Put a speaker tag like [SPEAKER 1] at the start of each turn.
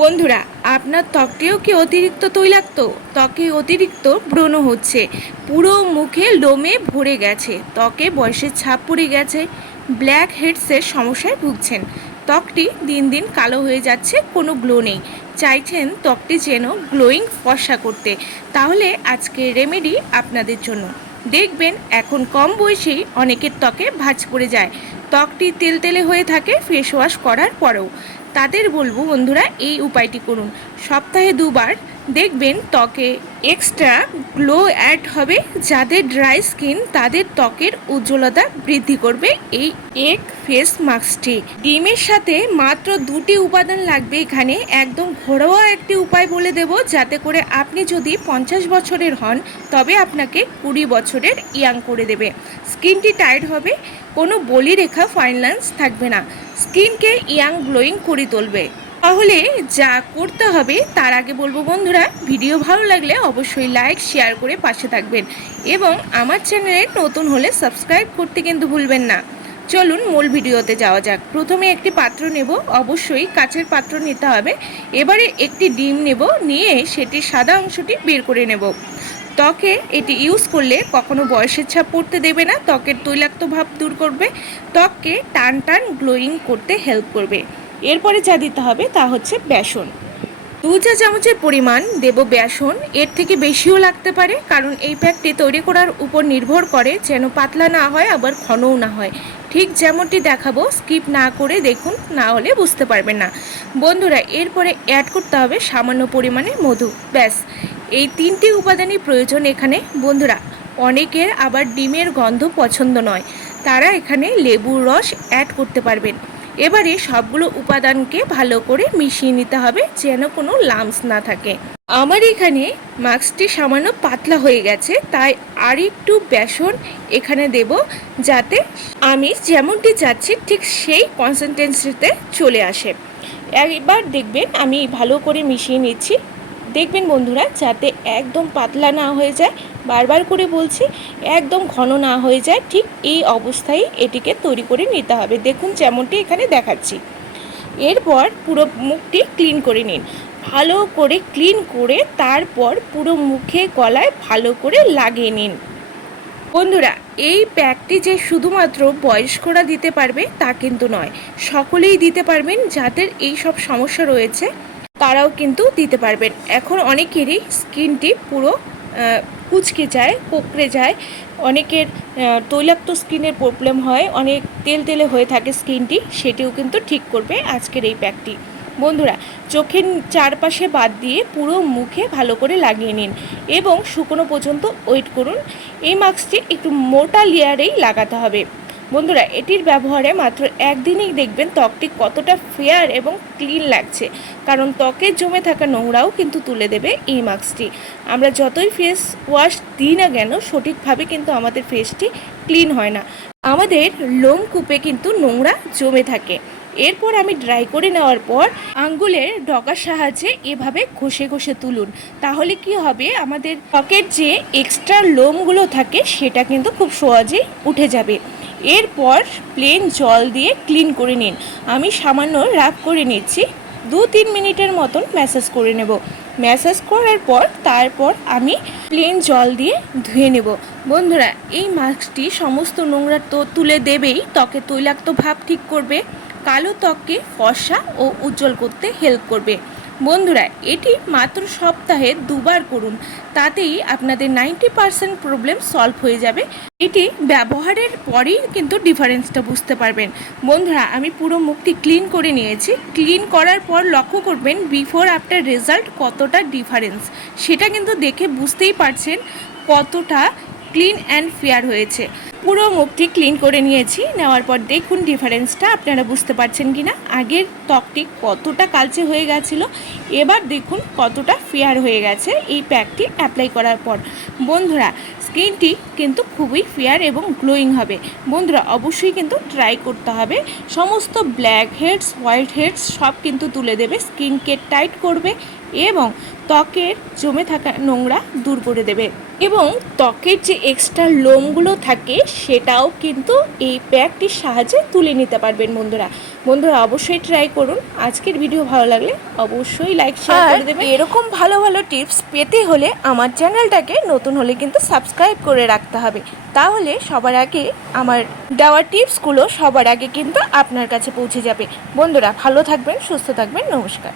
[SPEAKER 1] বন্ধুরা, আপনার ত্বকটিও কি অতিরিক্ত তৈলাক্ত? ত্বকে অতিরিক্ত ব্রণ হচ্ছে। পুরো মুখে লোমে ভরে গেছে। ত্বকে বয়সের ছাপ পড়ে গেছে। ব্ল্যাক হেডসের সমস্যায় ভুগছেন। ত্বকটি দিন দিন কালো হয়ে যাচ্ছে, কোনো গ্লো নেই। চাইছেন ত্বকটি যেন গ্লোয়িং ফর্সা করতে। তাহলে আজকে রেমেডি আপনাদের জন্য। দেখবেন এখন কম বয়সেই অনেকের ত্বকে ভাঁজ পড়ে যায়। ত্বকটি তেলতেলে হয়ে থাকে, ফেস ওয়াশ করার পরেও। তাদের বলব বন্ধুরা, এই উপায়টি করুন। সপ্তাহে দুবার দেখবেন ত্বকে এক্সট্রা গ্লো অ্যাড হবে, যাদের ড্রাই স্কিন তাদের ত্বকের উজ্জ্বলতা বৃদ্ধি করবে। এই এক ফেস মাস্কটি ডিমের সাথে মাত্র দুটি উপাদান লাগবে এখানে। একদম ঘরোয়া একটি উপায় বলে দেব, যাতে করে আপনি যদি পঞ্চাশ বছরের হন, তবে আপনাকে কুড়ি বছরের ইয়াং করে দেবে। স্কিনটি টাইট হবে, কোনো বলি রেখা ফাইন লাইন্স থাকবে না। স্কিনকে ইয়াং গ্লোয়িং করে তুলবে। তাহলে যা করতে হবে তার আগে বলব বন্ধুরা, ভিডিও ভালো লাগলে অবশ্যই লাইক, শেয়ার করে পাশে থাকবেন এবং আমার চ্যানেলে নতুন হলে সাবস্ক্রাইব করতে কিন্তু ভুলবেন না। চলুন মূল ভিডিওতে যাওয়া যাক। প্রথমে একটি পাত্র নেব, অবশ্যই কাচের পাত্র নিতে হবে। এবারে একটি ডিম নেব, নিয়ে সেটির সাদা অংশটি বের করে নেব। ত্বকে এটি ইউজ করলে কখনো বয়সের ছাপ পড়তে দেবে না, ত্বকের তৈলাক্ত ভাব দূর করবে, ত্বককে টান টান গ্লোয়িং করতে হেল্প করবে। এরপরে যা দিতে হবে তা হচ্ছে বেসন। দু চা চামচের পরিমাণ দেব বেসন, এর থেকে বেশিও লাগতে পারে, কারণ এই প্যাকটি তৈরি করার উপর নির্ভর করে যেন পাতলা না হয়, আবার ঘনও না হয়। ঠিক যেমনটি দেখাবো, স্কিপ না করে দেখুন, না হলে বুঝতে পারবেন না। বন্ধুরা, এরপরে অ্যাড করতে হবে সামান্য পরিমাণে মধু, ব্যাস। এই তিনটি উপাদানই প্রয়োজন এখানে। বন্ধুরা, অনেকের আবার ডিমের গন্ধ পছন্দ নয়। তারা এখানে লেবুর রস অ্যাড করতে পারবেন। এবারে সবগুলো উপাদানকে ভালো করে মিশিয়ে নিতে হবে যেন কোনো লামস না থাকে। আমার এখানে মাস্কটি সামান্য পাতলা হয়ে গেছে, তাই আর একটু বেসন এখানে দেব যাতে আমি যেমনটি চাচ্ছি ঠিক সেই কনসিস্টেন্সিতে চলে আসে। একবার দেখবেন আমি ভালো করে মিশিয়ে নিচ্ছি। দেখবেন বন্ধুরা, যাতে একদম পাতলা না হয়ে যায়। বারবার করে বলছি, একদম ঘন না হয়ে যায়, ঠিক এই অবস্থায় এটিকে তৈরি করে নিতে হবে। দেখুন যেমনটি এখানে দেখাচ্ছি। এরপর পুরো মুখটি ক্লিন করে নিন। ভালো করে ক্লিন করে তারপর পুরো মুখে গলায় ভালো করে লাগিয়ে নিন। বন্ধুরা, এই প্যাকটি যে শুধুমাত্র বয়স্করা দিতে পারবে তা কিন্তু নয়, সকলেই দিতে পারবেন যাদের এই সব সমস্যা রয়েছে। তারাও কিন্তু দিতে পারবেন। এখন অনেকেরই স্কিনটি পুরো কুচকে যায়, কোকড়ে যায়। অনেকের তৈলাক্ত স্কিনের প্রবলেম হয়, অনেক তেল তেলে হয়ে থাকে স্কিনটি সেটিও কিন্তু ঠিক করবে আজকের এই প্যাকটি বন্ধুরা, চোখের চারপাশে বাদ দিয়ে পুরো মুখে ভালো করে লাগিয়ে নিন এবং শুকনো পর্যন্ত ওয়েট করুন। এই মাস্কটি একটু মোটা লেয়ারেই লাগাতে হবে। বন্ধুরা, এটির ব্যবহারে মাত্র একদিনেই দেখবেন ত্বকটি কতটা ফেয়ার এবং ক্লিন লাগছে। কারণ ত্বকে জমে থাকা নোংরাও কিন্তু তুলে দেবে এই মাস্কটি। আমরা যতই ফেস ওয়াশ দিই না কেন, সঠিকভাবে কিন্তু আমাদের ফেসটি ক্লিন হয় না। আমাদের লোম কূপে কিন্তু নোংরা জমে থাকে। এরপর আমি ড্রাই করে নেওয়ার পর আঙ্গুলের ডগার সাহায্যে এভাবে ঘষে ঘষে তুলুন। তাহলে কি হবে? আমাদের ত্বকের যে এক্সট্রা লোমগুলো থাকে, সেটা কিন্তু খুব সহজেই উঠে যাবে। এরপর প্লেন জল দিয়ে ক্লিন করে নিন। আমি সামান্য রাফ করে নিচ্ছি। দু তিন মিনিটের মতন ম্যাসাজ করে নেব। ম্যাসাজ করার পর তারপর আমি প্লেন জল দিয়ে ধুয়ে নেব। বন্ধুরা, এই মাস্কটি সমস্ত নোংরা তো তুলে দেবেই, ত্বকে তৈলাক্ত ভাব ঠিক করবে। কালো ত্বককে ফর্সা ও উজ্জ্বল করতে হেল্প করবে। বন্ধুরা, এটি মাত্র সপ্তাহে দুবার করুন, তাতেই আপনাদের নাইনটি পারসেন্ট প্রবলেম সলভ হয়ে যাবে। এটি ব্যবহারের পরেই কিন্তু ডিফারেন্সটা বুঝতে পারবেন। বন্ধুরা, আমি পুরো মুখটি ক্লিন করে নিয়েছি। ক্লিন করার পর লক্ষ্য করবেন বিফোর আফটার রেজাল্ট কতটা ডিফারেন্স সেটা কিন্তু দেখে বুঝতেই পারছেন কতটা ক্লিন অ্যান্ড ফেয়ার হয়েছে। পুরো মুখটি ক্লিন করে নিয়েছি, নেওয়ার পর দেখুন ডিফারেন্সটা, আপনারা বুঝতে পারছেন কি না আগের ত্বকটি কতটা কালচে হয়ে গেছিল, এবার দেখুন কতটা ফেয়ার হয়ে গেছে এই প্যাকটি অ্যাপ্লাই করার পর। বন্ধুরা, স্কিনটি কিন্তু খুবই ফেয়ার এবং গ্লোয়িং হবে। বন্ধুরা, অবশ্যই কিন্তু ট্রাই করতে হবে। সমস্ত ব্ল্যাক হেডস, হোয়াইট হেডস সব কিন্তু তুলে দেবে, স্কিনকে টাইট করবে এবং ত্বকের জমে থাকা নোংরা দূর করে দেবে। এবং ত্বকের যে এক্সট্রা লোমগুলো থাকে সেটাও কিন্তু এই প্যাকটির সাহায্যে তুলে নিতে পারবেন বন্ধুরা। বন্ধুরা অবশ্যই ট্রাই করুন। আজকের ভিডিও ভালো লাগলে অবশ্যই লাইক শেয়ার করে দেবেন। এরকম ভালো ভালো টিপস পেতে হলে আমার চ্যানেলটাকে নতুন হলে কিন্তু সাবস্ক্রাইব করে রাখতে হবে। তাহলে সবার আগে আমার দেওয়া টিপসগুলো সবার আগে কিন্তু আপনার কাছে পৌঁছে যাবে। বন্ধুরা ভালো থাকবেন সুস্থ থাকবেন নমস্কার।